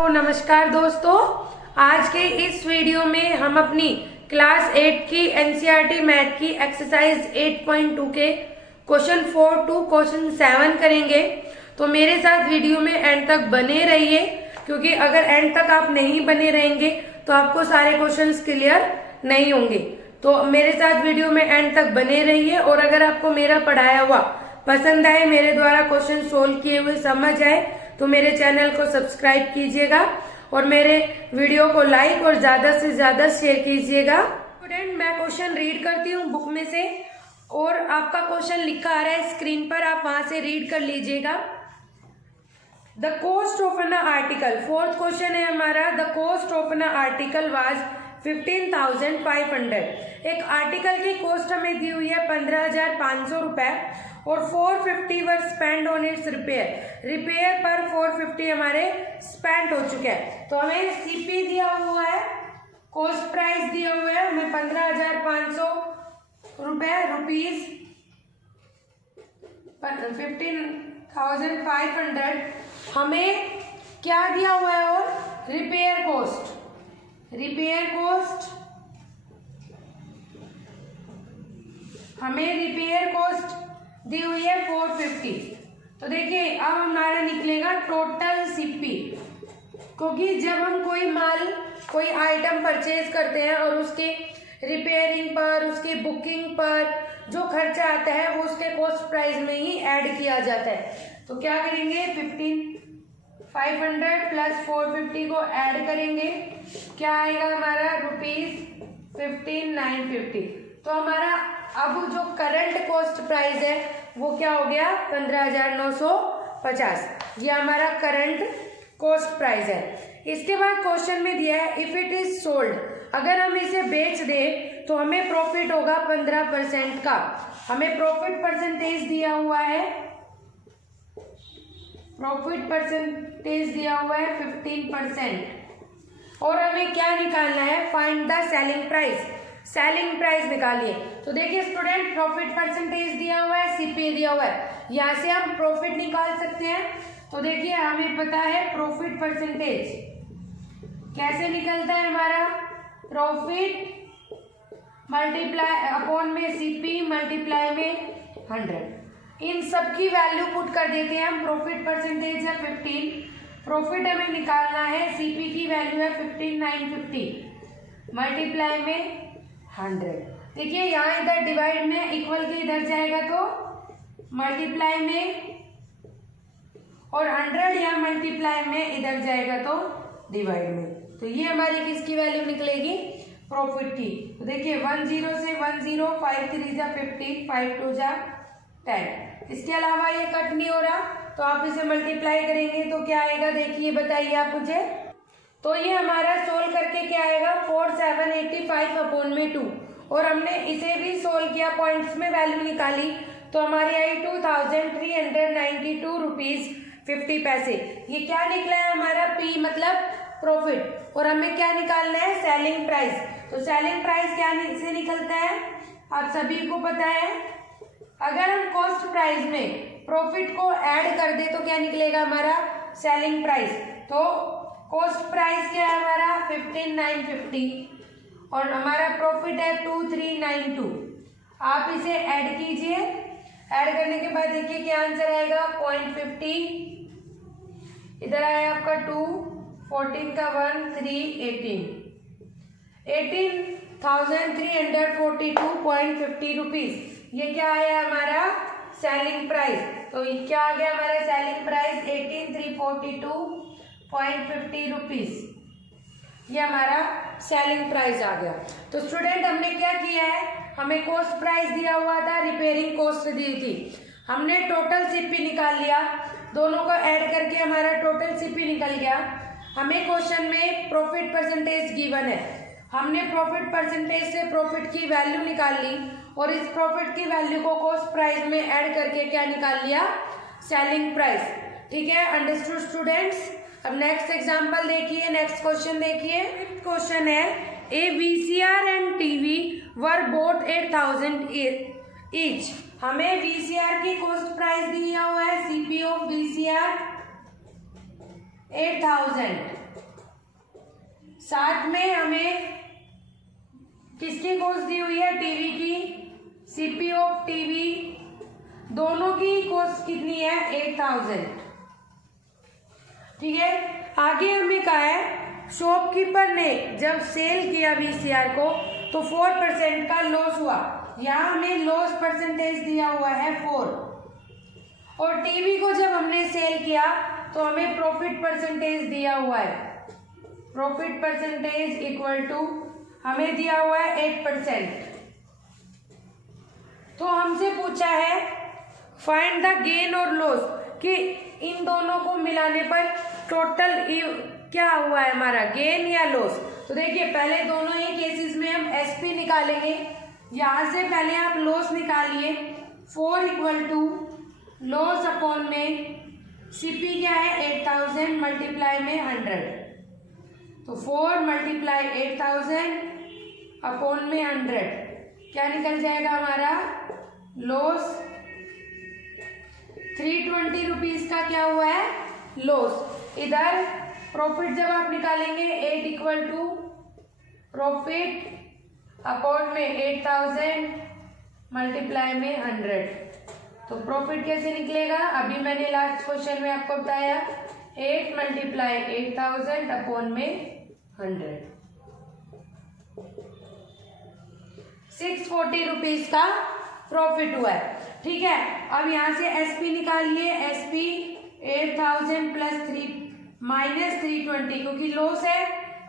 तो नमस्कार दोस्तों, आज के इस वीडियो में हम अपनी क्लास 8 की एनसीईआरटी मैथ की एक्सरसाइज 8.2 के क्वेश्चन 4 टू क्वेश्चन 7 करेंगे। तो मेरे साथ वीडियो में एंड तक बने रहिए, क्योंकि अगर एंड तक आप नहीं बने रहेंगे तो आपको सारे क्वेश्चंस क्लियर नहीं होंगे। तो मेरे साथ वीडियो में एंड तक बने रहिए, और अगर आपको मेरा पढ़ाया हुआ पसंद आए, मेरे द्वारा क्वेश्चन सोल्व किए हुए समझ आए, तो मेरे चैनल को सब्सक्राइब कीजिएगा और मेरे वीडियो को लाइक और ज्यादा से ज्यादा शेयर कीजिएगा। स्टूडेंट, मैं क्वेश्चन रीड करती हूँ बुक में से, और आपका क्वेश्चन लिखा आ रहा है स्क्रीन पर, आप वहां से रीड कर लीजिएगा। The cost of an article, fourth question है हमारा। The cost of an article was 15,500। एक आर्टिकल की कॉस्ट हमें दी हुई है 15,500 रुपए, और 450 were spend on its repair. Repair पर 450 हमारे स्पेंड हो चुके हैं। तो हमें सीपी दिया हुआ है, कॉस्ट प्राइस दिया हुआ है हमें 15,500 रुपए, रुपीज 15,500। हमें क्या दिया हुआ है, और रिपेयर कॉस्ट, हमें रिपेयर कॉस्ट दी हुई है 450। तो देखिए अब हमारा निकलेगा टोटल सीपी, क्योंकि जब हम कोई आइटम परचेज करते हैं और उसके रिपेयरिंग पर, उसकी बुकिंग पर जो खर्चा आता है वो उसके कॉस्ट प्राइस में ही ऐड किया जाता है। तो क्या करेंगे, 15,500 प्लस 450 को ऐड करेंगे, क्या आएगा हमारा, रुपीज 15,950। तो हमारा अब जो करंट कॉस्ट प्राइस है वो क्या हो गया, 15,950। ये हमारा करंट कॉस्ट प्राइस है। इसके बाद क्वेश्चन में दिया है इफ इट इज सोल्ड, अगर हम इसे बेच दें तो हमें प्रॉफिट होगा 15% का। हमें प्रॉफिट परसेंटेज दिया हुआ है, 15%, और हमें क्या निकालना है, find the selling price. Selling price निकालिए। तो देखिए स्टूडेंट, प्रॉफिट परसेंटेज दिया हुआ है, सीपी दिया हुआ है, यहाँ से हम प्रॉफिट निकाल सकते हैं। तो देखिए हमें पता है प्रॉफिट परसेंटेज कैसे निकलता है हमारा, प्रॉफिट मल्टीप्लाई अपॉन में सीपी मल्टीप्लाई में 100। इन सब की वैल्यू पुट कर देते हैं हम। प्रॉफिट परसेंटेज है 15, प्रॉफिट हमें निकालना है, सीपी की वैल्यू है 15,950 मल्टीप्लाई में 100। देखिए यहाँ इधर डिवाइड में इक्वल के इधर जाएगा तो मल्टीप्लाई में, और 100 यहाँ मल्टीप्लाई में इधर जाएगा तो डिवाइड में। तो ये हमारी किसकी वैल्यू निकलेगी, प्रॉफिट की। तो देखिए 10 से 10, 5 3 जा 15, 5 2 जा 10। इसके अलावा ये कट नहीं हो रहा, तो आप इसे मल्टीप्लाई करेंगे तो क्या आएगा, देखिए बताइए आप मुझे। तो ये हमारा सोल्व करके क्या आएगा, 4785 अपॉन में 2, और हमने इसे भी सोल्व किया, पॉइंट्स में वैल्यू निकाली तो हमारी आई 2,392 रुपीज 50 पैसे। ये क्या निकला है हमारा, पी मतलब प्रॉफिट, और हमें क्या निकालना है, सेलिंग प्राइस। तो सेलिंग प्राइस क्या से निकलता है, आप सभी को पता है। अगर हम कॉस्ट प्राइस में प्रॉफिट को ऐड कर दे तो क्या निकलेगा हमारा, सेलिंग प्राइस। तो कॉस्ट प्राइस क्या है हमारा 15,950, और हमारा प्रॉफिट है 2,392। आप इसे ऐड कीजिए, ऐड करने के बाद देखिए क्या आंसर आएगा, 0.50, इधर आया आपका 2, 14 का 1, 3, 18,342.50 रुपीज। ये क्या आया हमारा सेलिंग प्राइस। तो ये क्या आ गया हमारा सेलिंग प्राइस, 18,342.50 रुपीज। ये हमारा सेलिंग प्राइस आ गया। तो स्टूडेंट हमने क्या किया है, हमें कॉस्ट प्राइस दिया हुआ था, रिपेयरिंग कॉस्ट दी थी, हमने टोटल सीपी निकाल लिया, दोनों को ऐड करके हमारा टोटल सीपी निकल गया। हमें क्वेश्चन में प्रॉफिट परसेंटेज गिवन है, हमने प्रॉफिट परसेंटेज से प्रॉफिट की वैल्यू निकाल ली, और इस प्रॉफिट की वैल्यू को कॉस्ट प्राइस में ऐड करके क्या निकाल लिया, सेलिंग प्राइस। ठीक है, अंडरस्टूड स्टूडेंट्स। अब नेक्स्ट एग्जांपल देखिए, नेक्स्ट क्वेश्चन देखिए। क्वेश्चन है a VCR and TV were bought 8,000 each. हमें वीसीआर की कॉस्ट प्राइस दिया हुआ है, सीपी ऑफ वीसीआर 8,000, साथ में हमें किसकी कॉस्ट दी हुई है, टीवी की, सीपी ऑफ टीवी, दोनों की कॉस्ट कितनी है, 8000। ठीक है, आगे हमें कहा है शॉपकीपर ने जब सेल किया वीसीआर को तो 4% का लॉस हुआ। यहाँ हमें लॉस परसेंटेज दिया हुआ है 4, और टीवी को जब हमने सेल किया तो हमें प्रॉफिट परसेंटेज दिया हुआ है। प्रॉफिट परसेंटेज इक्वल टू हमें दिया हुआ है 8%। तो हमसे पूछा है फाइंड द गेन और लॉस, कि इन दोनों को मिलाने पर टोटल क्या हुआ है हमारा, गेन या लॉस। तो देखिए पहले दोनों ही केसेस में हम एसपी निकालेंगे। यहां से पहले आप लॉस निकालिए, 4 इक्वल टू लॉस अपॉन में सीपी क्या है 8000 मल्टीप्लाई में 100, तो 4 मल्टीप्लाई 8000 अपॉन में 100 क्या निकल जाएगा हमारा लॉस। 320 रुपीज का क्या हुआ है लॉस। इधर प्रॉफिट जब आप निकालेंगे 8 इक्वल टू प्रॉफिट अपॉन में 8000 मल्टीप्लाई में 100, तो प्रॉफिट कैसे निकलेगा, अभी मैंने लास्ट क्वेश्चन में आपको बताया 8 मल्टीप्लाई 8000 अपॉन में 100, 640 रुपीज का प्रॉफिट हुआ है। ठीक है, अब यहाँ से एसपी निकालिए, एसपी 8000 प्लस 3 माइनस 320, क्योंकि लॉस है,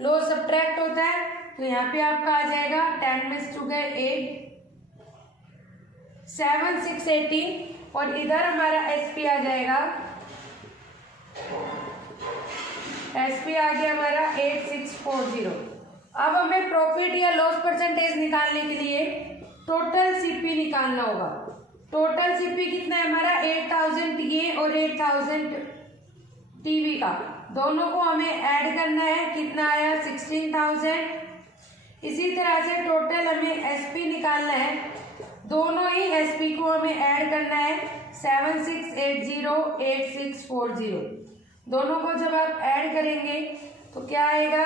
लॉस सब्ट्रैक्ट होता है, तो यहाँ पे आपका आ जाएगा 10 में से 2 गए 8, 7 680, और इधर हमारा एसपी आ जाएगा, एसपी आ गया हमारा 8640। अब हमें प्रॉफिट या लॉस परसेंटेज निकालने के लिए टोटल सीपी निकालना होगा। टोटल सीपी कितना है हमारा 8000 टीए और 8000 टीवी का, दोनों को हमें ऐड करना है, कितना आया 16000। इसी तरह से टोटल हमें एसपी निकालना है, दोनों ही एसपी को हमें ऐड करना है 7680 8640, दोनों को जब आप ऐड करेंगे तो क्या आएगा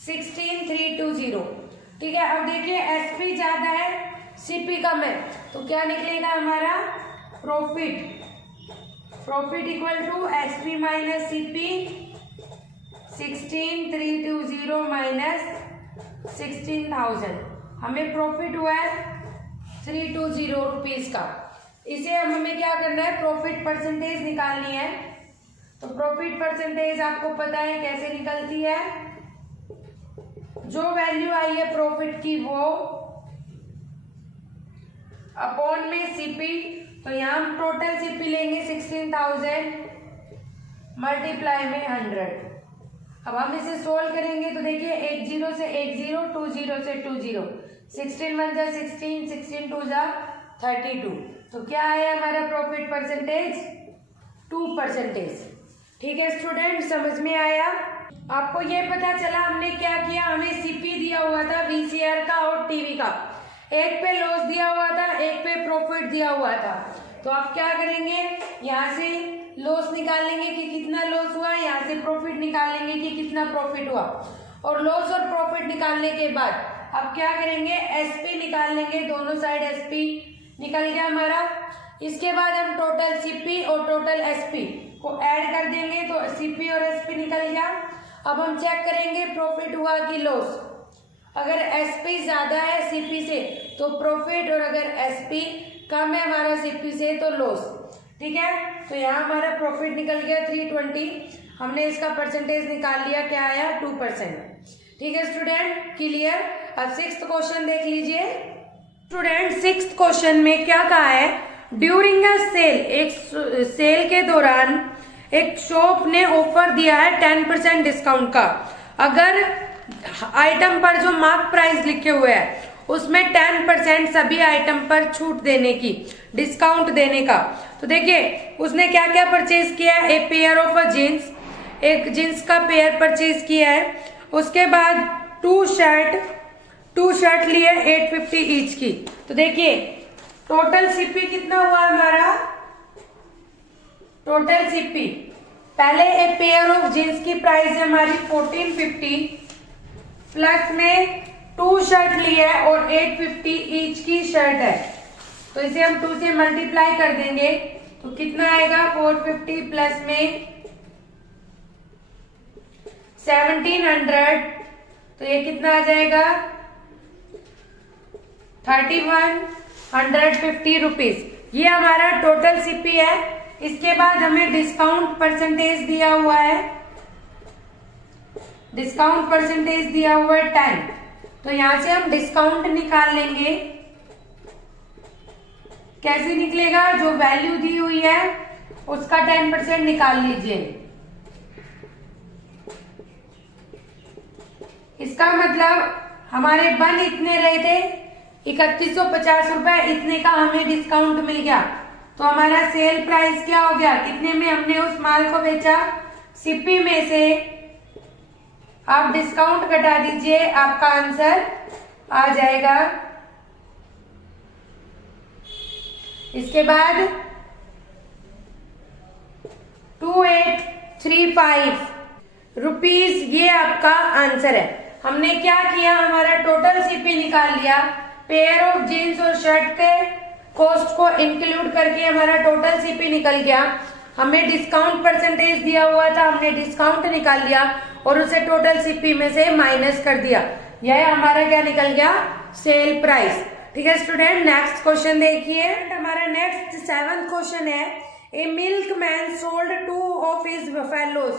16320। ठीक है, अब देखिए एसपी ज्यादा है सीपी कम है, तो क्या निकलेगा हमारा profit, profit equal to SP minus CP, 16320 minus 16000, हमें प्रॉफिट हुआ है 320 रुपीज का। इसे अब हमें क्या करना है, प्रॉफिट परसेंटेज निकालनी है। तो प्रॉफिट परसेंटेज आपको पता है कैसे निकलती है, जो वैल्यू आई है प्रॉफिट की वो अपॉन में सीपी, तो यहाँ हम टोटल सीपी लेंगे 16000 मल्टीप्लाई में 100। अब हम इसे सोल्व करेंगे तो देखिए 10 से 10, 20 से 20, 16 1 जा 16, 16 2 जा 32, तो क्या है हमारा प्रॉफिट परसेंटेज 2%। ठीक है स्टूडेंट, समझ में आया आपको, ये पता चला हमने क्या किया, हमें सीपी दिया हुआ था वीसीआर का और टीवी का, एक पे लॉस दिया हुआ था, एक पे प्रॉफिट दिया हुआ था। तो आप क्या करेंगे, यहाँ से लॉस निकालेंगे कि कितना लॉस हुआ, यहाँ से प्रॉफिट निकालेंगे कि कितना प्रॉफिट हुआ, और लॉस और प्रॉफिट निकालने के बाद अब क्या करेंगे एसपी निकाल लेंगे, दोनों साइड एसपी निकल गया हमारा। इसके बाद हम टोटल सीपी और टोटल एसपी को ऐड कर देंगे, तो सीपी और एसपी निकल गया। अब हम चेक करेंगे प्रॉफिट हुआ कि लॉस, अगर एसपी ज्यादा है सीपी से तो प्रॉफिट, और अगर एसपी कम है हमारा सीपी से तो लॉस। ठीक है, तो यहाँ हमारा प्रॉफिट निकल गया 320, हमने इसका परसेंटेज निकाल लिया, क्या आया 2%। ठीक है स्टूडेंट, क्लियर। अब 6th क्वेश्चन देख लीजिए स्टूडेंट। 6th क्वेश्चन में क्या कहा है, ड्यूरिंग अ सेल, एक सेल के दौरान एक शॉप ने ऑफर दिया है 10% डिस्काउंट का। अगर आइटम पर जो मार्क प्राइस लिखे हुए हैं उसमें 10% सभी आइटम पर छूट देने की, डिस्काउंट देने का। तो देखिए उसने क्या क्या परचेज किया है, a pair of a jeans, एक जीन्स का पेयर परचेज किया है, उसके बाद 2 शर्ट लिए 850 ईच की। तो देखिए टोटल सीपी कितना हुआ हमारा, टोटल सीपी पहले एक पेयर ऑफ जीन्स की प्राइस है हमारी 1450, प्लस में 2 शर्ट लिए है और 850 ईच की शर्ट है, तो इसे हम 2 से मल्टीप्लाई कर देंगे तो कितना आएगा 450 प्लस में 1700, तो ये कितना आ जाएगा 3150 रुपीज। ये हमारा टोटल सीपी है। इसके बाद हमें डिस्काउंट परसेंटेज दिया हुआ है, डिस्काउंट परसेंटेज दिया हुआ है 10, तो यहां से हम डिस्काउंट निकाल लेंगे। कैसे निकलेगा, जो वैल्यू दी हुई है उसका 10% निकाल लीजिए। इसका मतलब हमारे बन इतने रहे थे 3150 रुपए, इतने का हमें डिस्काउंट मिल गया, तो हमारा सेल प्राइस क्या हो गया, कितने में हमने उस माल को बेचा, सीपी में से आप डिस्काउंट घटा दीजिए, आपका आंसर आ जाएगा। इसके बाद 2835 रुपीज, ये आपका आंसर है। हमने क्या किया, हमारा टोटल सीपी निकाल लिया, पेयर ऑफ जीन्स और शर्ट के कॉस्ट को इंक्लूड करके हमारा टोटल सीपी निकल गया। हमें डिस्काउंट परसेंटेज दिया हुआ था, हमने डिस्काउंट निकाल लिया और उसे टोटल सीपी में से माइनस कर दिया। यह हमारा क्या निकल गया, सेल प्राइस। ठीक है स्टूडेंट, नेक्स्ट क्वेश्चन देखिए। हमारा नेक्स्ट 7th क्वेश्चन है, a milkman sold 2 of his buffaloes.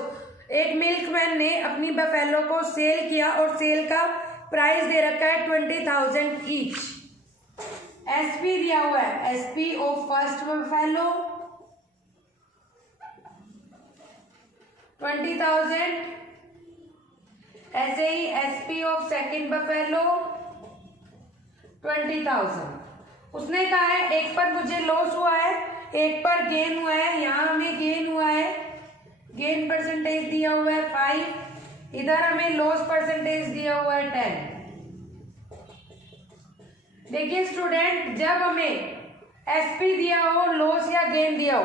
एक मिल्कमैन ने अपनी बफेलो को सेल किया और सेल का प्राइस दे रखा है 20,000 ईच। एसपी दिया हुआ है, एसपी ऑफ फर्स्ट बफेलो 20,000, ऐसे ही एसपी ऑफ सेकंड बफेलो 20,000। उसने कहा है एक पर मुझे लॉस हुआ है, एक पर गेन हुआ है, यहाँ हमें गेन हुआ है, गेन परसेंटेज दिया हुआ है 5, इधर हमें लॉस परसेंटेज दिया हुआ है 10। देखिए स्टूडेंट, जब हमें एसपी दिया हो, लॉस या गेन दिया हो,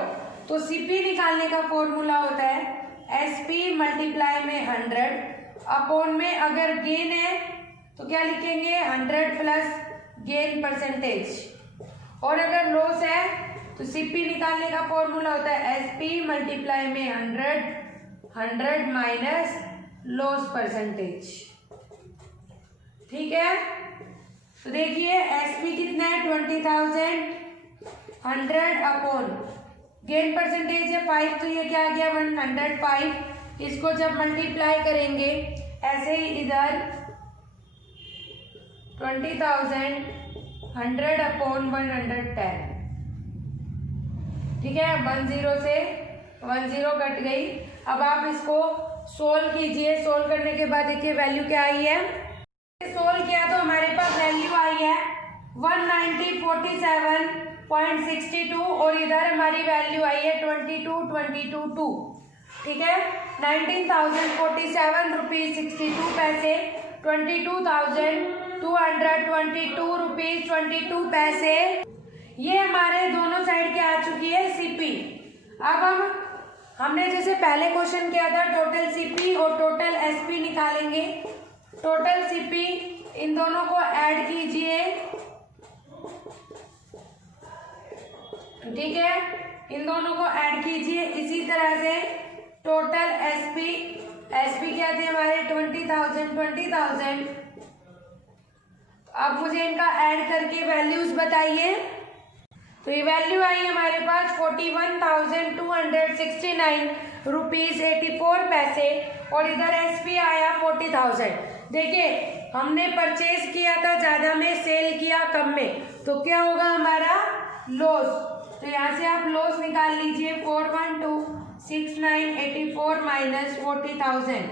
तो सीपी निकालने का फॉर्मूला होता है एसपी मल्टीप्लाई में 100 अपॉन में अगर गेन है तो क्या लिखेंगे 100 प्लस गेन परसेंटेज, और अगर लॉस है तो सीपी निकालने का फॉर्मूला होता है एसपी मल्टीप्लाई में 100 माइनस लॉस परसेंटेज। ठीक है, तो देखिए एसपी कितना है 20,000, 100 अपॉन गेन परसेंटेज है 5, तो ये क्या आ गया 105। इसको जब मल्टीप्लाई करेंगे ऐसे ही इधर 20,000 100 अपॉन 110। ठीक है, 10 से 10 कट गई। अब आप इसको सोल्व कीजिए। सोल्व करने के बाद देखिए वैल्यू क्या आई है। सोल्व किया तो हमारे पास वैल्यू आई है 19047.62 और इधर हमारी वैल्यू आई है 22,22,2। ठीक है, 19,047 रुपीज 62 पैसे, 22,222 रुपीज 22 पैसे। ये हमारे दोनों साइड के आ चुकी है सीपी। अब हमने जैसे पहले क्वेश्चन किया था टोटल सीपी और टोटल एसपी निकालेंगे। टोटल सीपी इन दोनों को ऐड कीजिए। ठीक है, इन दोनों को ऐड कीजिए। इसी तरह से टोटल एसपी, एसपी क्या थे हमारे 20,000। अब मुझे इनका ऐड करके वैल्यूज बताइए। तो ये वैल्यू आई हमारे पास 41,269 रुपीज 84 पैसे और इधर एसपी आया 40,000। देखिए हमने परचेज किया था ज्यादा में, सेल किया कम में, तो क्या होगा हमारा लॉस। तो यहाँ से आप लॉस निकाल लीजिए 4126984 माइनस 40,000।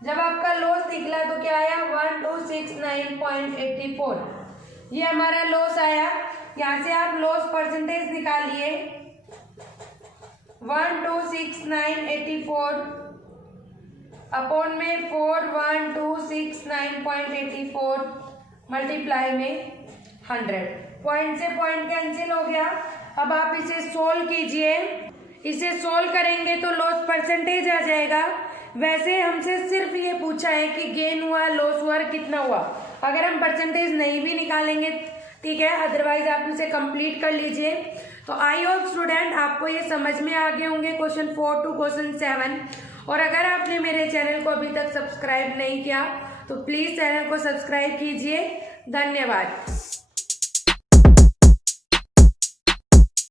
जब आपका लॉस निकला तो क्या आया 1269.84, ये हमारा लॉस आया। यहाँ से आप लॉस परसेंटेज निकालिए 126984 अपॉन में 41269.84 मल्टीप्लाई में 100। पॉइंट से पॉइंट कैंसिल हो गया। अब आप इसे सोल्व कीजिए। इसे सोल्व करेंगे तो लॉस परसेंटेज आ जाएगा। वैसे हमसे सिर्फ ये पूछा है कि गेन हुआ, लॉस हुआ, कितना हुआ। अगर हम परसेंटेज नहीं भी निकालेंगे ठीक है, अदरवाइज आप इसे कंप्लीट कर लीजिए। तो आई होप स्टूडेंट आपको ये समझ में आ गए होंगे क्वेश्चन 4 टू क्वेश्चन 7। और अगर आपने मेरे चैनल को अभी तक सब्सक्राइब नहीं किया तो प्लीज चैनल को सब्सक्राइब कीजिए। धन्यवाद।